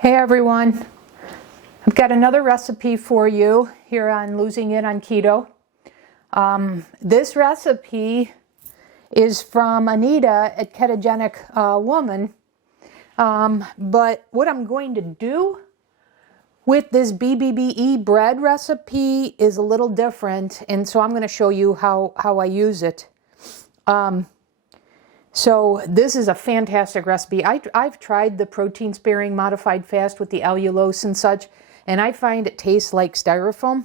Hey everyone, I've got another recipe for you here on Losing It on Keto. This recipe is from Anita at Ketogenic Woman, but what I'm going to do with this BBBE bread recipe is a little different, and so I'm going to show you how I use it. So this is a fantastic recipe. I've tried the protein sparing modified fast with the allulose and such, and I find it tastes like styrofoam.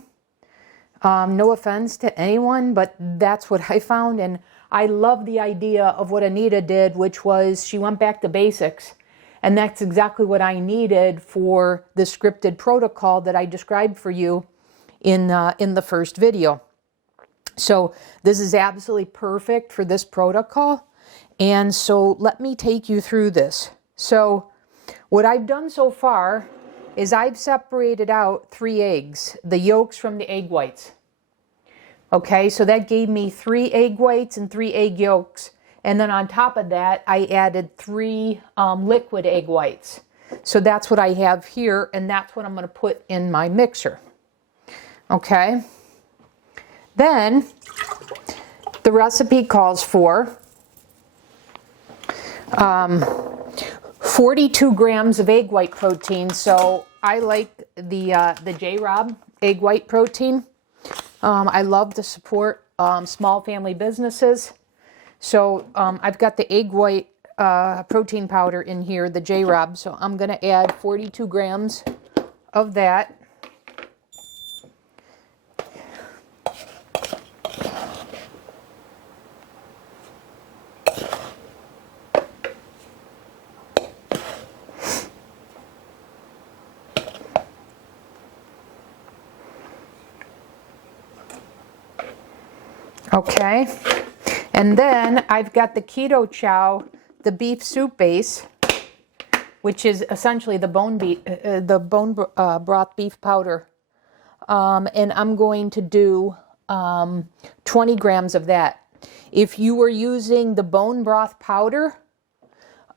No offense to anyone, but that's what I found, and I love the idea of what Anita did, which was she went back to basics, and that's exactly what I needed for the scripted protocol that I described for you in the first video. So this is absolutely perfect for this protocol. And so let me take you through this. So what I've done so far is I've separated out 3 eggs, the yolks from the egg whites. Okay, so that gave me 3 egg whites and 3 egg yolks. And then on top of that, I added 3 liquid egg whites. So that's what I have here, and that's what I'm going to put in my mixer. Okay. Then the recipe calls for 42 grams of egg white protein. So I like the J-Rob egg white protein. I love to support small family businesses. So I've got the egg white protein powder in here, the J-Rob. So I'm going to add 42 grams of that. Okay, and then I've got the Keto Chow, the beef soup base, which is essentially the bone broth beef powder, and I'm going to do 20 grams of that. If you were using the bone broth powder,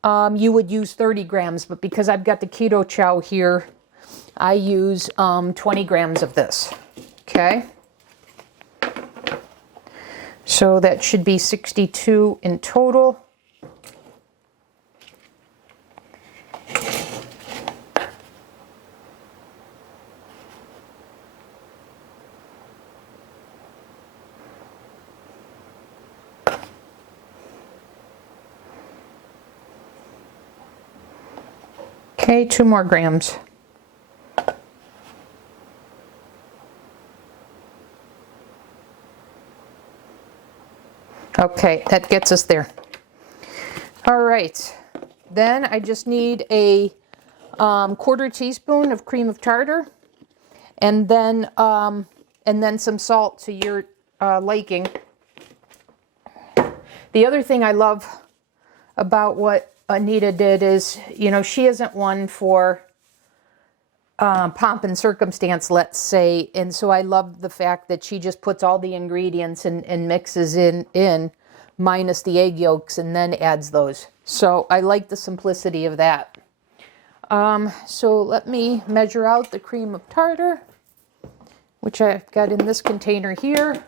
you would use 30 grams, but because I've got the Keto Chow here, I use 20 grams of this. Okay. So that should be 62 in total. Okay, 2 more grams. Okay, that gets us there. All right, then I just need a 1/4 teaspoon of cream of tartar, and then some salt to your liking. The other thing I love about what Anita did is, you know, she isn't one for pomp and circumstance, let's say, and so I love the fact that she just puts all the ingredients and mixes in minus the egg yolks and then adds those. So I like the simplicity of that. So let me measure out the cream of tartar, which I've got in this container here.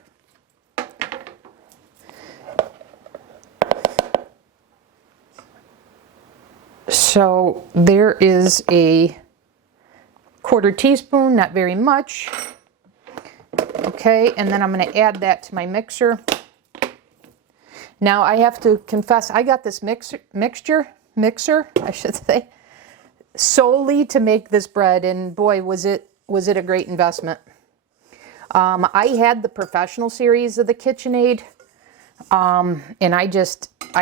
So there is a 1/4 teaspoon, not very much. Okay, and then I'm going to add that to my mixer. Now I have to confess, I got this mixer, I should say, solely to make this bread, and boy, was it a great investment. I had the professional series of the KitchenAid, and I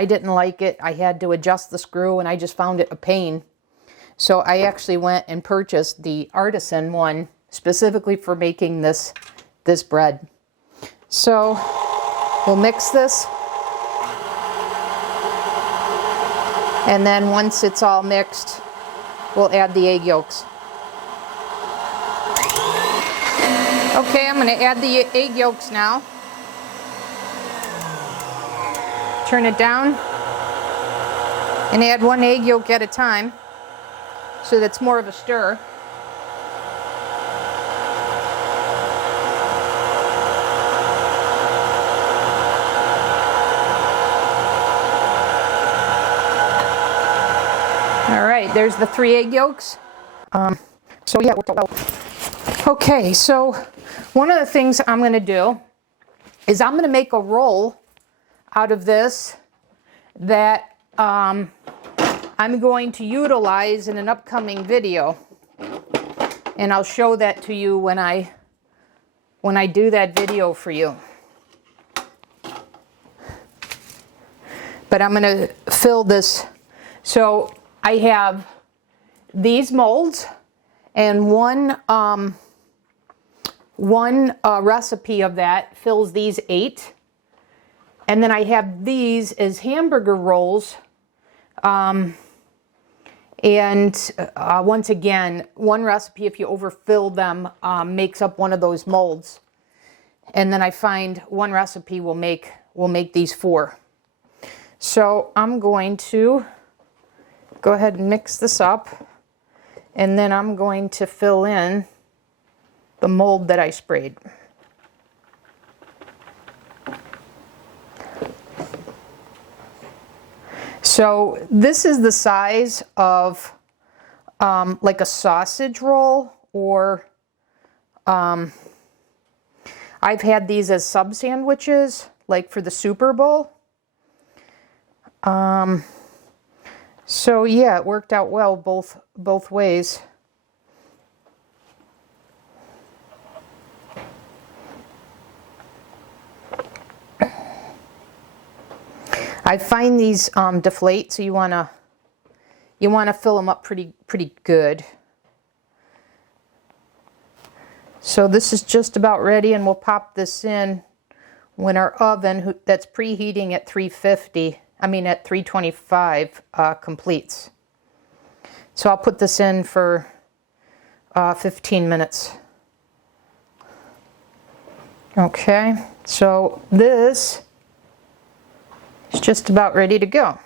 didn't like it. I had to adjust the screw, and I just found it a pain. So I actually went and purchased the artisan one specifically for making this bread. So we'll mix this. And then once it's all mixed, we'll add the egg yolks. Okay, I'm going to add the egg yolks now. Turn it down and add 1 egg yolk at a time. so that's more of a stir. All right, there's the 3 egg yolks. So yeah, it worked out well. Okay, so one of the things I'm going to do is I'm going to make a roll out of this that I'm going to utilize in an upcoming video, and I'll show that to you when I do that video for you. But I'm going to fill this. So I have these molds, and one recipe of that fills these 8. And then I have these as hamburger rolls. And once again, one recipe, if you overfill them, makes up one of those molds. And then I find one recipe will make these 4. So I'm going to go ahead and mix this up, and then I'm going to fill in the mold that I sprayed. So this is the size of like a sausage roll, or I've had these as sub sandwiches, like for the Super Bowl. So yeah, it worked out well both ways. I find these deflate, so you wanna fill them up pretty good. So this is just about ready, and we'll pop this in when our oven that's preheating at 325 completes. So I'll put this in for 15 minutes. Okay, so this is just about ready to go.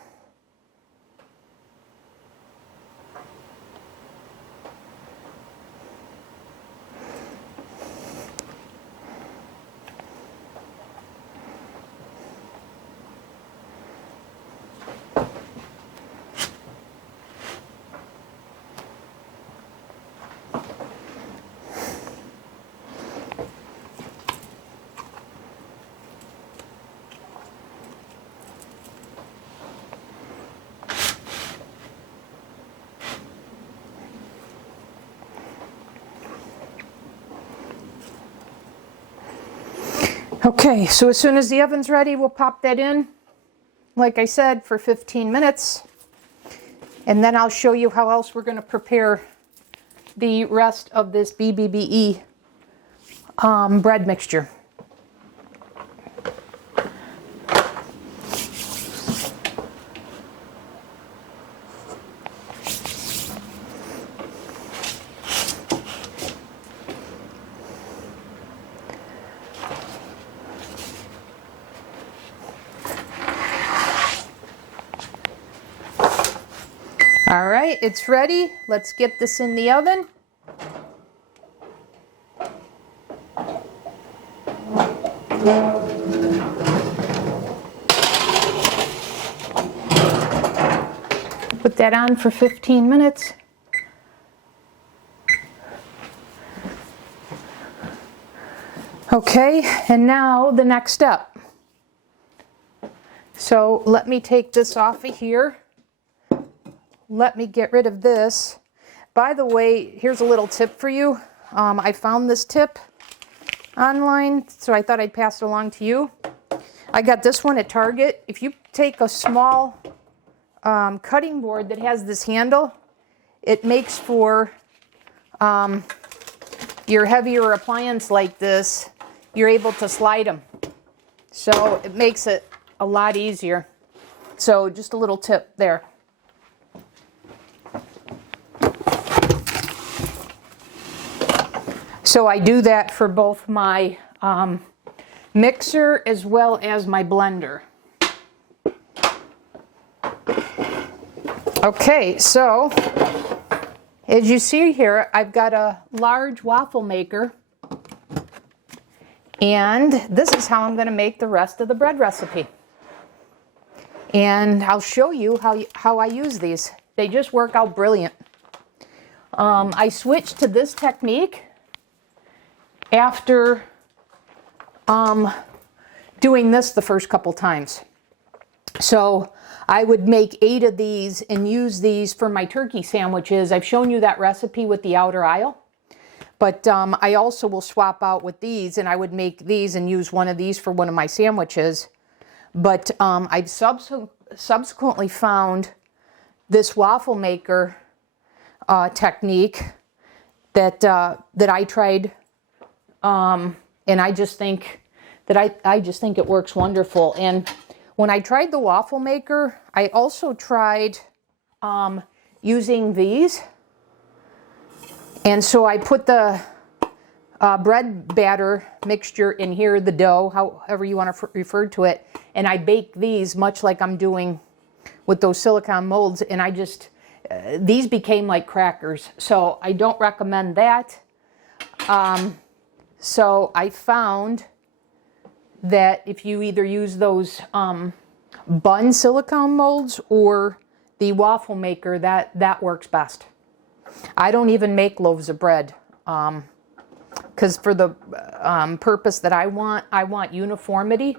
Okay, so as soon as the oven's ready, we'll pop that in, like I said, for 15 minutes. And then I'll show you how else we're going to prepare the rest of this BBBE bread mixture. All right, it's ready. Let's get this in the oven. Put that on for 15 minutes. Okay, and now the next step. So let me take this off of here. Let me get rid of this. By the way, here's a little tip for you. I found this tip online, so I thought I'd pass it along to you. I got this one at Target. If you take a small cutting board that has this handle, it makes for your heavier appliance like this, you're able to slide them. So it makes it a lot easier. So just a little tip there. So I do that for both my mixer as well as my blender. Okay, so As you see here, I've got a large waffle maker, and this is how I'm going to make the rest of the bread recipe. And I'll show you how I use these. They just work out brilliant. I switched to this technique after doing this the first couple times. So I would make 8 of these and use these for my turkey sandwiches. I've shown you that recipe with the outer aisle, but I also will swap out with these, and I would make these and use one of these for one of my sandwiches. But I've subsequently found this waffle maker technique that I tried, and I just think that I just think it works wonderful. And when I tried the waffle maker, I also tried using these. And so I put the bread batter mixture in here, the dough, however you want to refer to it, and I bake these much like I'm doing with those silicone molds, and I just, these became like crackers. So I don't recommend that. So I found that if you either use those bun silicone molds or the waffle maker, that works best. I don't even make loaves of bread because for the purpose that I want uniformity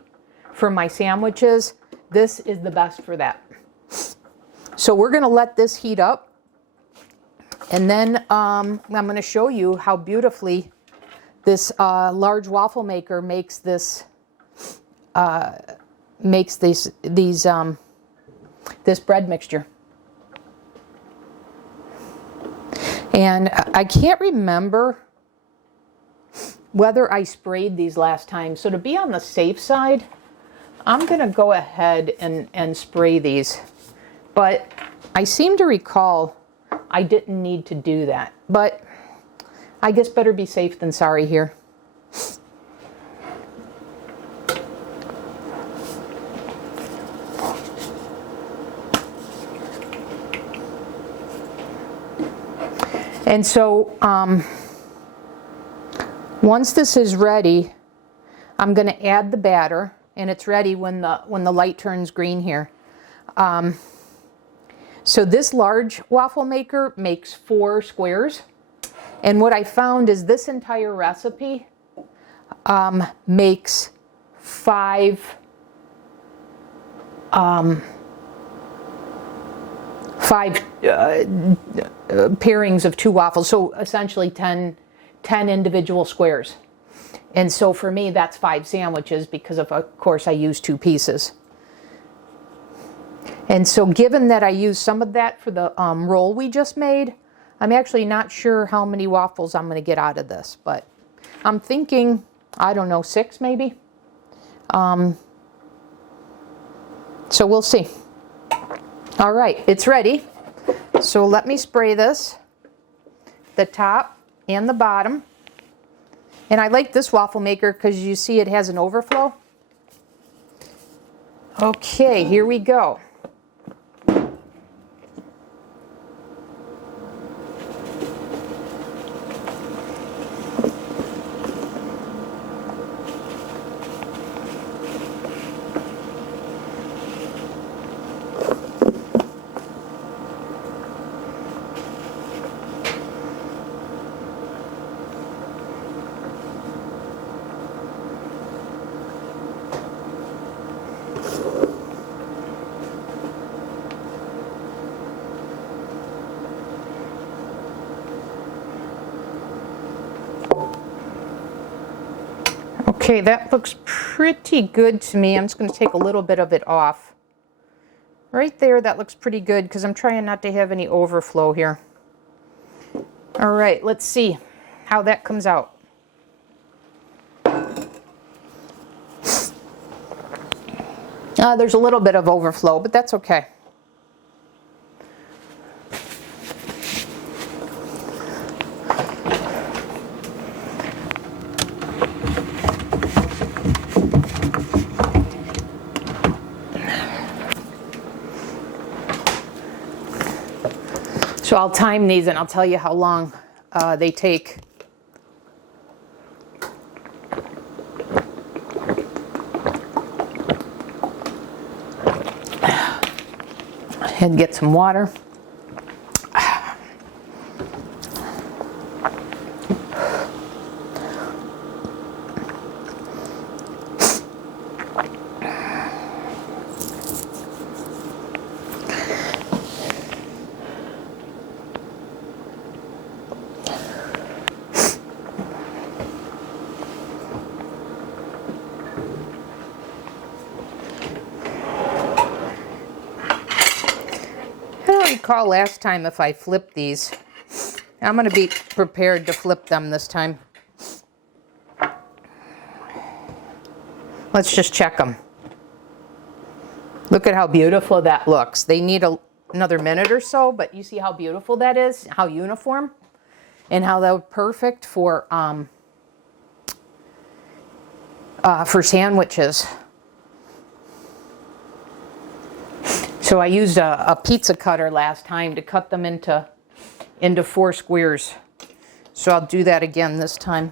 for my sandwiches. This is the best for that. So we're going to let this heat up, and then I'm going to show you how beautifully this large waffle maker makes this this bread mixture. And I can't remember whether I sprayed these last time. So to be on the safe side, I'm going to go ahead and spray these. But I seem to recall I didn't need to do that. But I guess better be safe than sorry here. And so once this is ready, I'm going to add the batter, and it's ready when the light turns green here. So this large waffle maker makes 4 squares, and what I found is this entire recipe makes 5 pairings of 2 waffles, so essentially 10 individual squares. And so for me, that's 5 sandwiches because of course I use 2 pieces. And so given that I used some of that for the roll we just made, I'm actually not sure how many waffles I'm going to get out of this, but I'm thinking, I don't know, 6 maybe. So we'll see. All right, it's ready. So let me spray this, the top and the bottom. And I like this waffle maker because you see it has an overflow. Okay, here we go. Okay, that looks pretty good to me. I'm just going to take a little bit of it off. Right there, that looks pretty good because I'm trying not to have any overflow here. All right, let's see how that comes out. There's a little bit of overflow, but that's okay. So I'll time these and I'll tell you how long they take. And get some water. Recall last time if I flipped these. I'm going to be prepared to flip them this time. Let's just check them. Look at how beautiful that looks. They need another minute or so, but you see how beautiful that is, how uniform, and how they're perfect for sandwiches. So I used a pizza cutter last time to cut them into 4 squares. So I'll do that again this time.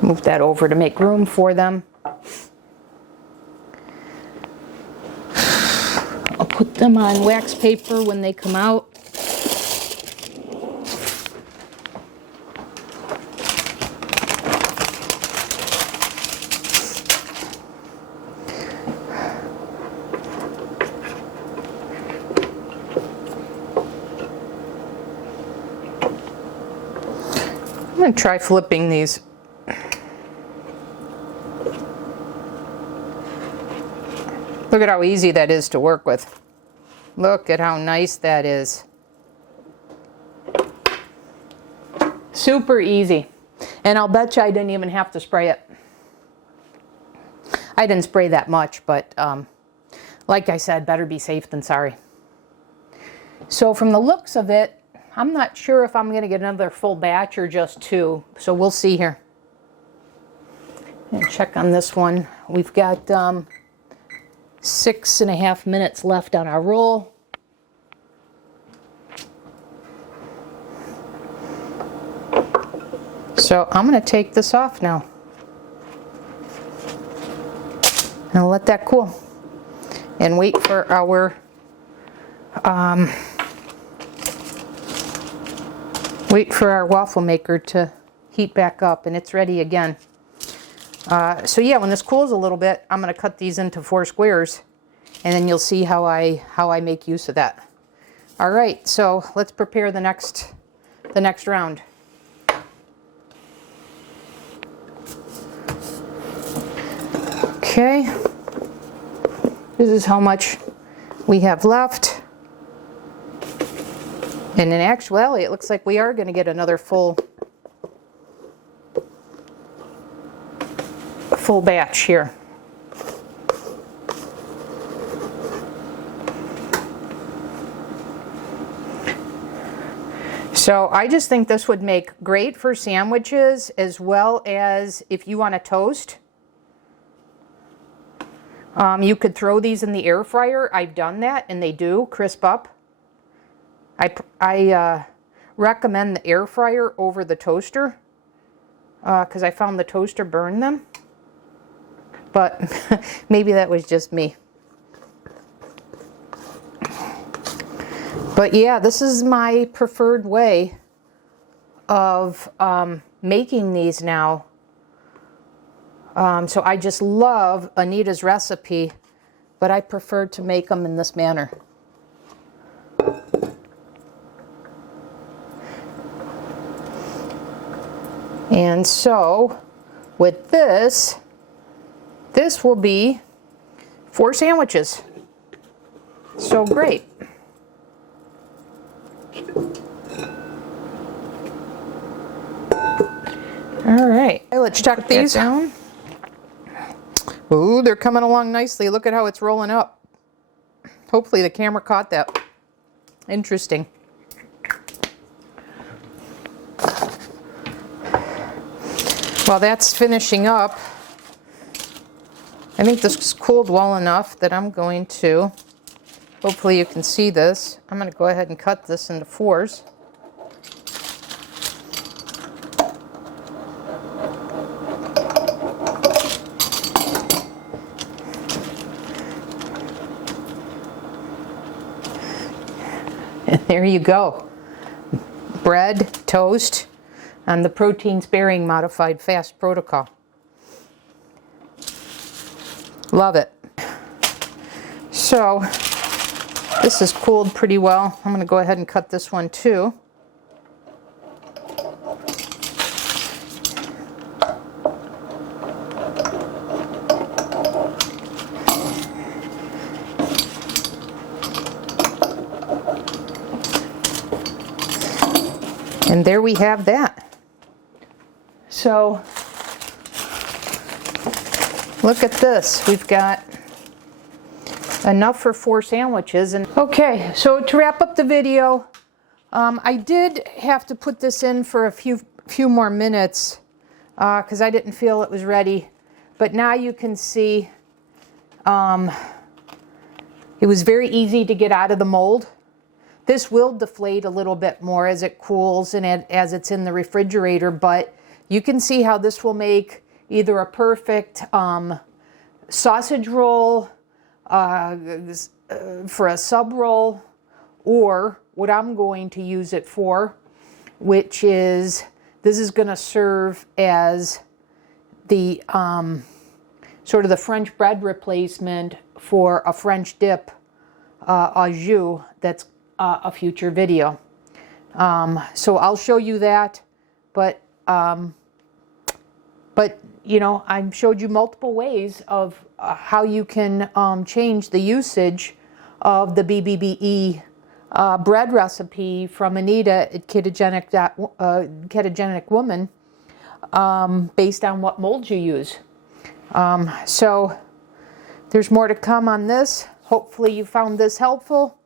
Move that over to make room for them. I'll put them on wax paper when they come out. I'm going to try flipping these. Look at how easy that is to work with. Look at how nice that is. Super easy. And I'll bet you I didn't even have to spray it. I didn't spray that much, but like I said, better be safe than sorry. So from the looks of it, I'm not sure if I'm going to get another full batch or just 2. So we'll see here. And check on this one. We've got 6.5 minutes left on our roll. So I'm going to take this off now. And I'll let that cool. And wait for our waffle maker to heat back up, and it's ready again. So yeah, when this cools a little bit, I'm going to cut these into 4 squares, and then you'll see how I make use of that. All right, so let's prepare the next round. Okay, this is how much we have left. And in actuality, it looks like we are going to get another full batch here. So I just think this would make great for sandwiches, as well as if you want to toast. You could throw these in the air fryer. I've done that, and they do crisp up. I recommend the air fryer over the toaster because I found the toaster burned them. But maybe that was just me. But yeah, this is my preferred way of making these now. So I just love Anita's recipe, but I prefer to make them in this manner. And so with this will be 4 sandwiches. So great. All right, let's check these down. Ooh, they're coming along nicely. Look at how it's rolling up. Hopefully the camera caught that. Interesting. While that's finishing up, I think this is cooled well enough that I'm going to, hopefully you can see this, I'm going to go ahead and cut this into 4s. And there you go. Bread, toast, and the protein-sparing modified fast protocol. Love it. So this is cooled pretty well. I'm going to go ahead and cut this one too. And there we have that. So look at this. We've got enough for 4 sandwiches. And okay, so to wrap up the video, I did have to put this in for a few more minutes because I didn't feel it was ready. But now you can see it was very easy to get out of the mold. This will deflate a little bit more as it cools and as it's in the refrigerator, but you can see how this will make either a perfect sausage roll for a sub roll, or what I'm going to use it for, which is, this is going to serve as the sort of the French bread replacement for a French dip au jus that's a future video. So I'll show you that, but you know, I showed you multiple ways of how you can change the usage of the BBBE bread recipe from Anita at Ketogenic Woman based on what molds you use. So there's more to come on this. Hopefully you found this helpful.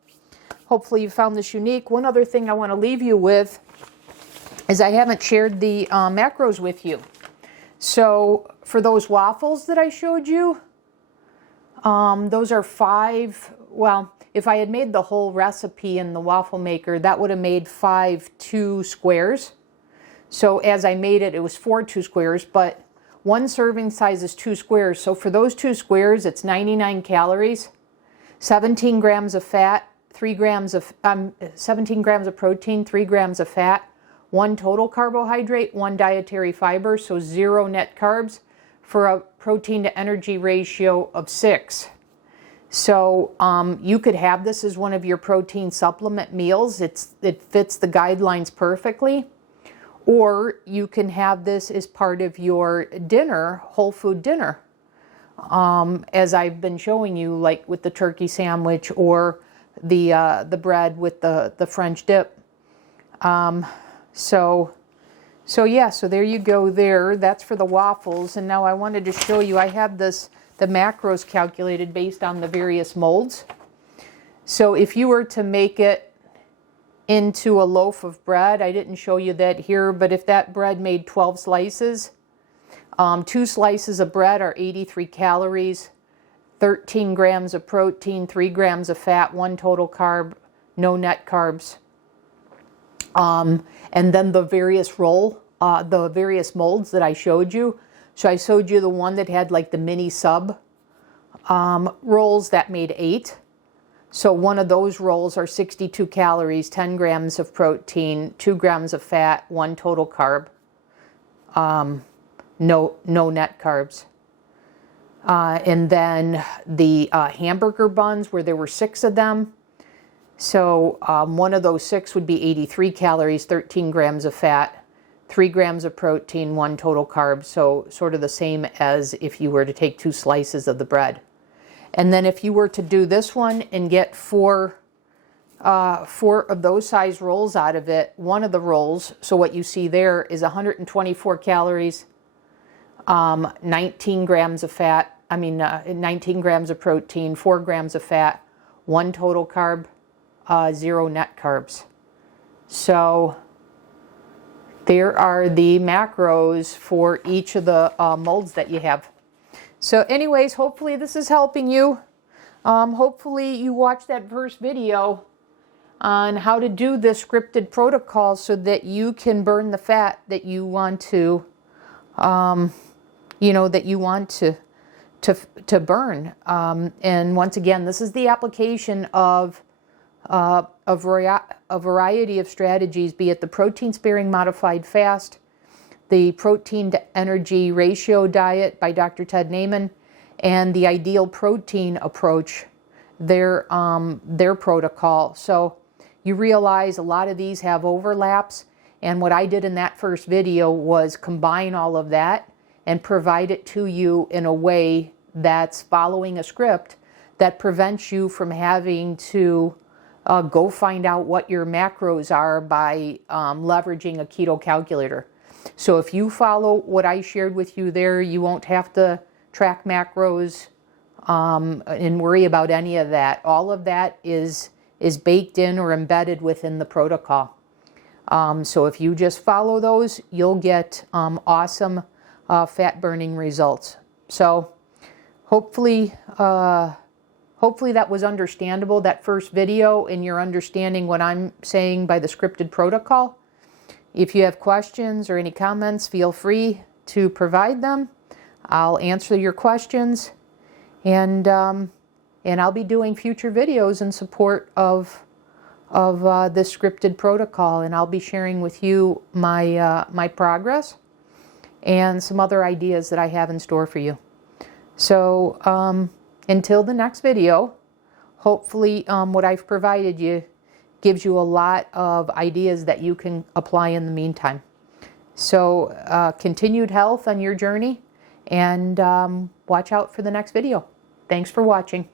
Hopefully you found this unique. One other thing I want to leave you with is I haven't shared the macros with you. So for those waffles that I showed you, those are 5, well, if I had made the whole recipe in the waffle maker, that would have made 5 2 squares. So as I made it, it was 4 2 squares, but one serving size is 2 squares. So for those 2 squares, it's 99 calories, 17 grams of fat, 17 grams of protein, 3 grams of fat, 1 total carbohydrate, 1 dietary fiber, so 0 net carbs, for a protein to energy ratio of 6. So you could have this as one of your protein supplement meals. It fits the guidelines perfectly. Or you can have this as part of your dinner, whole food dinner, as I've been showing you, like with the turkey sandwich or the bread with the French dip. So yeah, so there you go there. That's for the waffles. And now I wanted to show you, I have the macros calculated based on the various molds. So if you were to make it into a loaf of bread, I didn't show you that here, but if that bread made 12 slices, 2 slices of bread are 83 calories, 13 grams of protein, 3 grams of fat, 1 total carb, no net carbs. And then the various molds that I showed you. So I showed you the one that had like the mini sub rolls that made 8. So one of those rolls are 62 calories, 10 grams of protein, 2 grams of fat, 1 total carb, no net carbs. And then the hamburger buns, where there were 6 of them. So one of those 6 would be 83 calories, 13 grams of fat, 3 grams of protein, 1 total carb. So sort of the same as if you were to take 2 slices of the bread. And then if you were to do this one and get 4 of those size rolls out of it, one of the rolls, so what you see there is 124 calories, 19 grams of fat, 19 grams of protein, 4 grams of fat, 1 total carb, 0 net carbs. So there are the macros for each of the molds that you have. So anyways, hopefully this is helping you. Hopefully you watched that first video on how to do this scripted protocol so that you can burn the fat that you want to, that you want to burn. And once again, this is the application of a variety of strategies, be it the protein-sparing modified fast, the protein to energy ratio diet by Dr. Ted Naiman, and the ideal protein approach, their protocol. So you realize a lot of these have overlaps, and what I did in that first video was combine all of that and provide it to you in a way that's following a script that prevents you from having to go find out what your macros are by leveraging a keto calculator. So if you follow what I shared with you there, you won't have to track macros and worry about any of that. All of that is baked in or embedded within the protocol. So if you just follow those, you'll get awesome fat burning results. So hopefully that was understandable, that first video, and you're understanding what I'm saying by the scripted protocol. If you have questions or any comments, feel free to provide them. I'll answer your questions, and I'll be doing future videos in support of this scripted protocol, and I'll be sharing with you my progress and some other ideas that I have in store for you. So until the next video, hopefully what I've provided you gives you a lot of ideas that you can apply in the meantime. So continued health on your journey, and watch out for the next video. Thanks for watching.